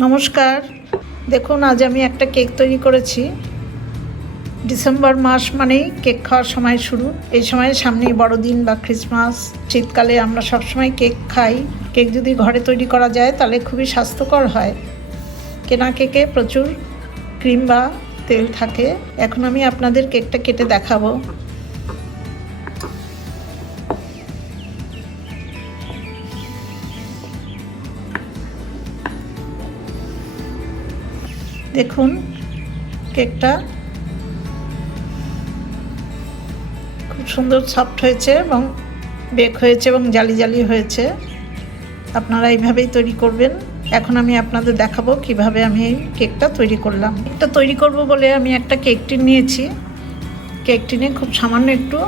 নমস্কার। দেখুন, আজ আমি একটা কেক তৈরি করেছি। ডিসেম্বর মাস মানেই কেক খাওয়ার সময় শুরু। এই সময় সামনেই বড়দিন বা ক্রিসমাস শীতকালে আমরা সবসময় কেক খাই। কেক যদি ঘরে তৈরি করা যায়, তাহলে খুবই স্বাস্থ্যকর হয়। কেনা কেকে প্রচুর ক্রিম বা তেল থাকে। এখন আমি আপনাদের কেকটা কেটে দেখাবো। দেখুন, কেকটা খুব সুন্দর সফট হয়েছে এবং বেক হয়েছে এবং জালি জালি হয়েছে। আপনারা এইভাবেই তৈরি করবেন। এখন আমি আপনাদের দেখাবো কীভাবে আমি এই কেকটা তৈরি করলাম। কেকটা তৈরি করব বলে আমি একটা কেক টিন নিয়েছি। কেক টিনে খুব সামান্য একটু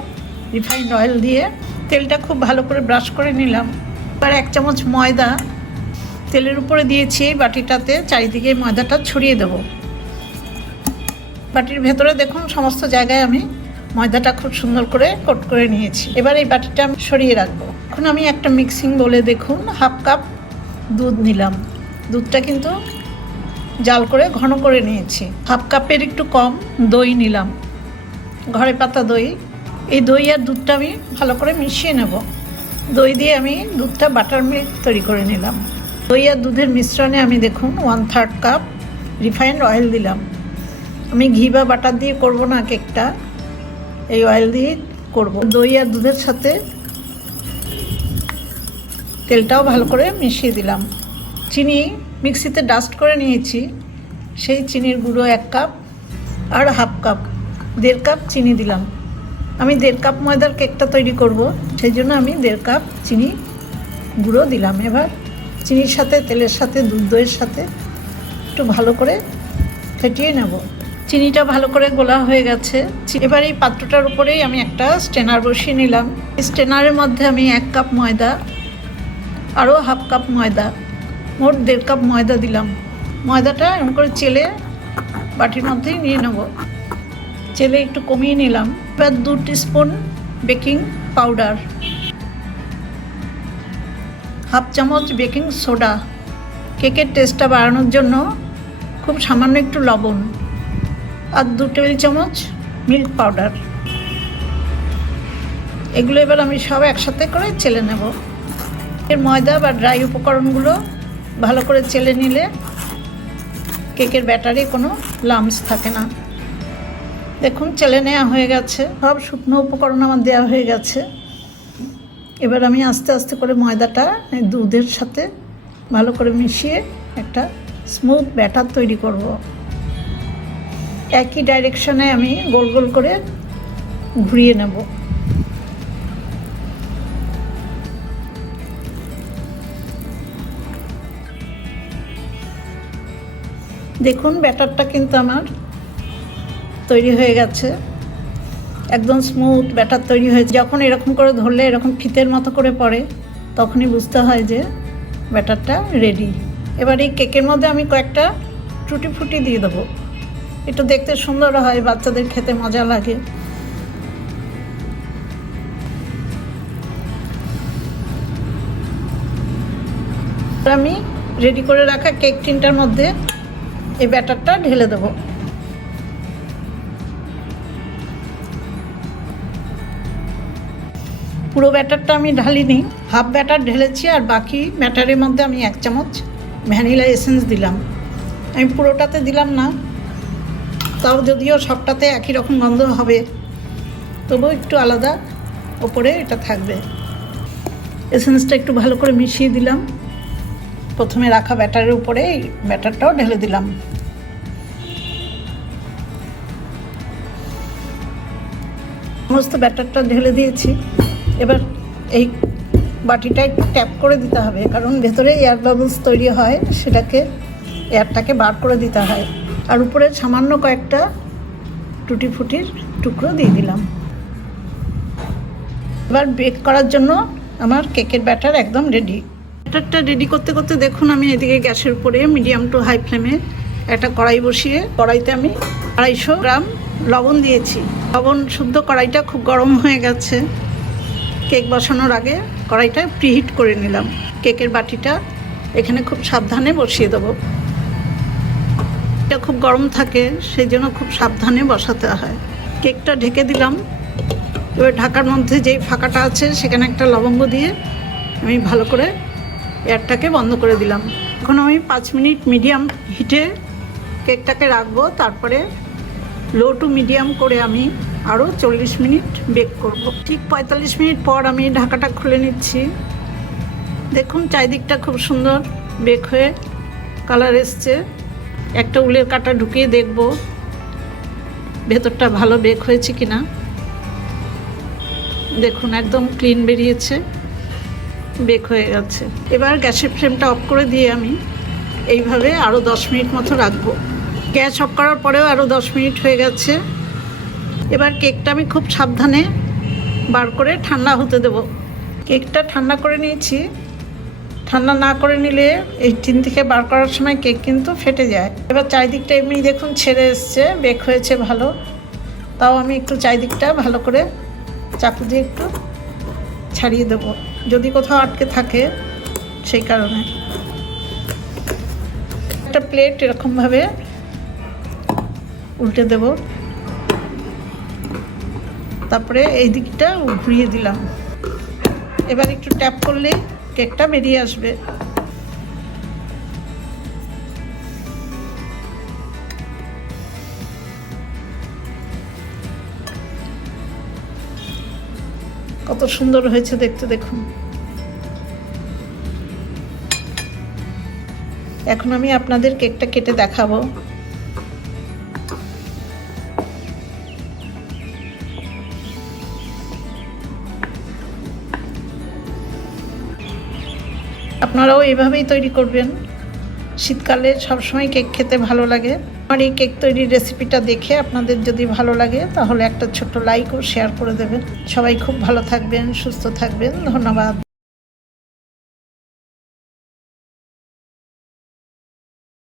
রিফাইন্ড অয়েল দিয়ে তেলটা খুব ভালো করে ব্রাশ করে নিলাম। এবার এক চামচ ময়দা তেলের উপরে দিয়েছি বাটিটাতে, চারিদিকে ময়দাটা ছড়িয়ে দেব। বাটির ভেতরে দেখুন সমস্ত জায়গায় আমি ময়দাটা খুব সুন্দর করে কোট করে নিয়েছি। এবার এই বাটিটা আমি সরিয়ে রাখব। এখন আমি একটা মিক্সিং বলে দেখুন হাফ কাপ দুধ নিলাম। দুধটা কিন্তু জাল করে ঘন করে নিয়েছি। হাফ কাপের একটু কম দই নিলাম। ঘরে পাতা দই। এই দই আর দুধটা আমি ভালো করে মিশিয়ে নেব। দই দিয়ে আমি দুধটা বাটার মিল্ক তৈরি করে নিলাম। দই আর দুধের মিশ্রণে আমি দেখুন one third cup refined oil দিলাম। আমি ঘি বা বাটার দিয়ে করব না কেকটা, এই অয়েল দিয়ে করব। দই আর দুধের সাথে তেলটাও ভালো করে মিশিয়ে দিলাম। চিনি মিক্সিতে ডাস্ট করে নিয়েছি, সেই চিনির গুঁড়ো এক কাপ আর হাফ কাপ দেড় কাপ চিনি দিলাম। আমি দেড় কাপ ময়দার কেকটা তৈরি করব, সেই জন্য আমি দেড় কাপ চিনি গুঁড়ো দিলাম। এবার চিনির সাথে, তেলের সাথে, দুধ দইয়ের সাথে একটু ভালো করে ফেটিয়ে নেব। চিনিটা ভালো করে গোলা হয়ে গেছে। এবার এই পাত্রটার উপরেই আমি একটা স্টেনার বসিয়ে নিলাম। স্টেনারের মধ্যে আমি এক কাপ ময়দা, আরও হাফ কাপ ময়দা, মোট দেড় কাপ ময়দা দিলাম। ময়দাটা এমন করে চেলে বাটির মধ্যেই নিয়ে নেব। চেলে একটু কমিয়ে নিলাম। এবার দু স্পুন বেকিং পাউডার। হাফ চামচ বেকিং সোডা। কেকের টেস্টটা বাড়ানোর জন্য খুব সামান্য একটু লবণ আর দু টেবিল চামচ মিল্ক পাউডার এগুলো এবার আমি সব একসাথে করে চেলে নেব। এর ময়দা বা ড্রাই উপকরণগুলো ভালো করে চেলে নিলে কেকের ব্যাটারে কোনো লামস থাকে না। দেখুন, চেলে নেওয়া হয়ে গেছে। সব শুকনো উপকরণ আমার দেওয়া হয়ে গেছে। এবার আমি আস্তে আস্তে করে ময়দাটা দুধের সাথে ভালো করে মিশিয়ে একটা স্মুথ ব্যাটার তৈরি করব। একই ডাইরেকশনে আমি গোল গোল করে ঘুরিয়ে নেব। দেখুন ব্যাটারটা কিন্তু আমার তৈরি হয়ে গেছে। একদম স্মুথ ব্যাটার তৈরি হয়েছে যখন এরকম করে ধরলে, এরকম ফিতের মতো করে পড়ে, তখনই বুঝতে হয় যে ব্যাটারটা রেডি এবার এই কেকের মধ্যে আমি কয়েকটা টুটি ফুটি দিয়ে দেবো। একটু দেখতে সুন্দর হয়, বাচ্চাদের খেতে মজা লাগে। আমি রেডি করে রাখা কেক টিনটার মধ্যে এই ব্যাটারটা ঢেলে দেবো। পুরো ব্যাটারটা আমি ঢালিনি, হাফ ব্যাটার ঢেলেছি আর বাকি ব্যাটারের মধ্যে আমি এক চামচ ভ্যানিলা এসেন্স দিলাম। আমি পুরোটাতে দিলাম না, তাও যদিও সবটাতে একই রকম গন্ধ হবে, তবুও একটু আলাদা ওপরে এটা থাকবে। এসেন্সটা একটু ভালো করে মিশিয়ে দিলাম। প্রথমে রাখা ব্যাটারের উপরে এই ব্যাটারটাও ঢেলে দিলাম। সমস্ত ব্যাটারটা ঢেলে দিয়েছি। এবার এই বাটিটা একটু ট্যাপ করে দিতে হবে, কারণ ভেতরে এয়ার বাবলস তৈরি হয়, সেটাকে এয়ারটাকে বার করে দিতে হয়। আর উপরে সামান্য কয়েকটা টুটি ফুটির টুকরো দিয়ে দিলাম। এবার বেক করার জন্য আমার কেকের ব্যাটার একদম রেডি ব্যাটারটা রেডি করতে করতে দেখুন, আমি এদিকে গ্যাসের উপরে মিডিয়াম টু হাই ফ্লেমে একটা কড়াই বসিয়ে, কড়াইতে আমি আড়াইশো গ্রাম লবণ দিয়েছি। লবণ, শুদ্ধ কড়াইটা খুব গরম হয়ে গেছে। কেক বসানোর আগে কড়াইটা প্রিহিট করে নিলাম। কেকের বাটিটা এখানে খুব সাবধানে বসিয়ে দেবো। এটা খুব গরম থাকে, সেই জন্য খুব সাবধানে বসাতে হয়। কেকটা ঢেকে দিলাম। এবার ঢাকার মধ্যে যেই ফাঁকাটা আছে, সেখানে একটা লবঙ্গ দিয়ে আমি ভালো করে এয়ারটাকে বন্ধ করে দিলাম। এখন আমি পাঁচ মিনিট মিডিয়াম হিটে কেকটাকে রাখব। তারপরে লো টু মিডিয়াম করে আমি আরও চল্লিশ মিনিট বেক করব। ঠিক পঁয়তাল্লিশ মিনিট পর আমি ঢাকাটা খুলে নিচ্ছি। দেখুন, চারিদিকটা খুব সুন্দর বেক হয়ে কালার এসছে। একটা উলের কাটা ঢুকিয়ে দেখব ভেতরটা ভালো বেক হয়েছে কিনা। দেখুন, একদম ক্লিন বেরিয়েছে, বেক হয়ে গেছে। এবার গ্যাসের ফ্লেমটা অফ করে দিয়ে আমি এইভাবে আরও দশ মিনিট মতো রাখব। গ্যাস অফ করার পরেও আরও দশ মিনিট হয়ে গেছে। এবার কেকটা আমি খুব সাবধানে বার করে ঠান্ডা হতে দেব। কেকটা ঠান্ডা করে নিয়েছি। ঠান্ডা না করে নিলে এই টিন থেকে বার করার সময় কেক কিন্তু ফেটে যায়। এবার চারিদিকটা এমনি দেখুন ছেড়ে এসছে, বেক হয়েছে ভালো। তাও আমি একটু চারিদিকটা ভালো করে চাকু দিয়ে একটু ছাড়িয়ে দেব। যদি কোথাও আটকে থাকে সেই কারণে। একটা প্লেট এরকমভাবে উল্টে দেব। তারপরে এই দিকটা ঘুরিয়ে দিলাম। এবার একটু ট্যাপ করলে কেকটা বেরিয়ে আসবে। কত সুন্দর হয়েছে দেখতে দেখুন। এখন আমি আপনাদের কেকটা কেটে দেখাবো। আপনারাও এভাবেই তৈরি করবেন। শীতকালে সবসময় কেক খেতে ভালো লাগে। আমার এই কেক তৈরির রেসিপিটা দেখে আপনাদের যদি ভালো লাগে, তাহলে একটা ছোট্ট লাইক ও শেয়ার করে দেবেন। সবাই খুব ভালো থাকবেন, সুস্থ থাকবেন। ধন্যবাদ।